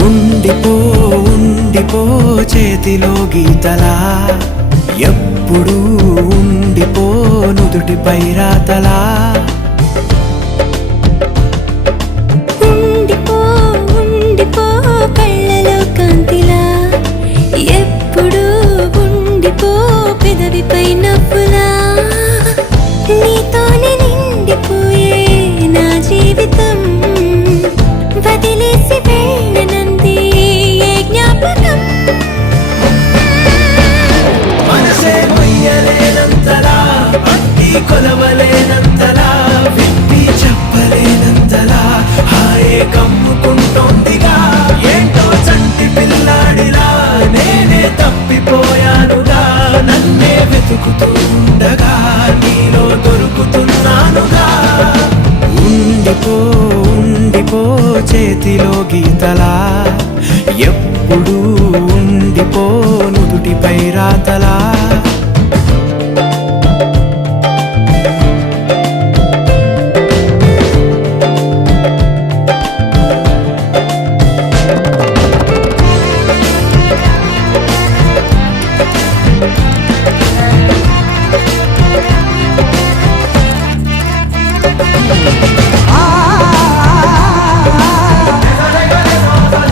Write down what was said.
ఉండిపో ఉండిపో చేతిలో గీతలా, ఎప్పుడు ఉండిపో నుదుటిపై రాతలా. ఉండిపో ఉండిపో కళ్ళలో కాంతిలా, ఎప్పుడు ఉండిపో పెదవిపై నవ్వులా. నీతోనే నిండిపోయే నా జీవితం, వదిలేసి వెళ్ళనంది ఏ జ్ఞాపకం. మనసే మొయ్యలేనంతలా, పట్టి కొలవలేనంతలా, విప్పి చెప్పలేనంతలా హాయే కమ్ముకుంటోందిగా. ఏంటో చంటి పిల్లాడిలా నేనే తప్పిపోయానుగా. నన్నే వెతుకుతూ ఉండగా నీలో దొరుకుతున్నానుగా. ఉండిపో ఉండిపో చేతిలో గీతలా, ఎప్పుడు ఉండిపో నుదుటిపై రాతలా.